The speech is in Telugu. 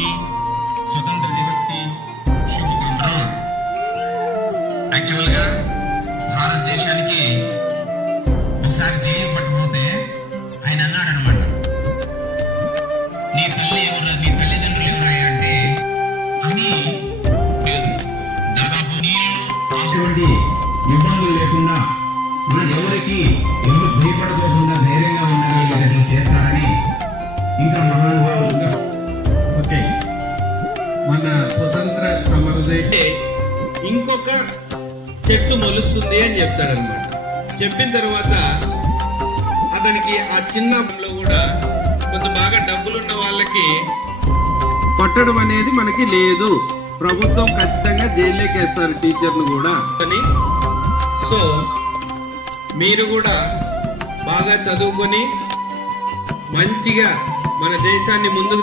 की स्वतंत्र दिवस की शुभकामनाएं। యాక్చువల్గా భారతదేశానికి ఒకసారి జైలు పట్టుకుపోతే ఆయన అన్నాడు అనమాట, నీ తల్లి ఎవరు, నీ తల్లిదండ్రులు ఎవరు అంటే అని. దాదాపు నీళ్ళు ఇబ్బందులు లేకుండా మన ఎవరికి ఎవరు భయపడకోకుండా ధైర్యంగా ఉండగలిగేటట్లు చేస్తారని ఇంకా మహానుభావులుగా. ఓకే, మన స్వతంత్ర సమరదే ఇంకొక చెట్టు మొలుస్తుంది అని చెప్తాడనమాట. చెప్పిన తర్వాత అతనికి ఆ చిన్న కూడా కొంత బాగా డబ్బులున్న వాళ్ళకి కొట్టడం అనేది మనకి లేదు. ప్రభుత్వం ఖచ్చితంగా జైల్లోకి వేస్తారు టీచర్లు కూడా అని. సో మీరు కూడా బాగా చదువుకొని మంచిగా మన దేశాన్ని ముందుకు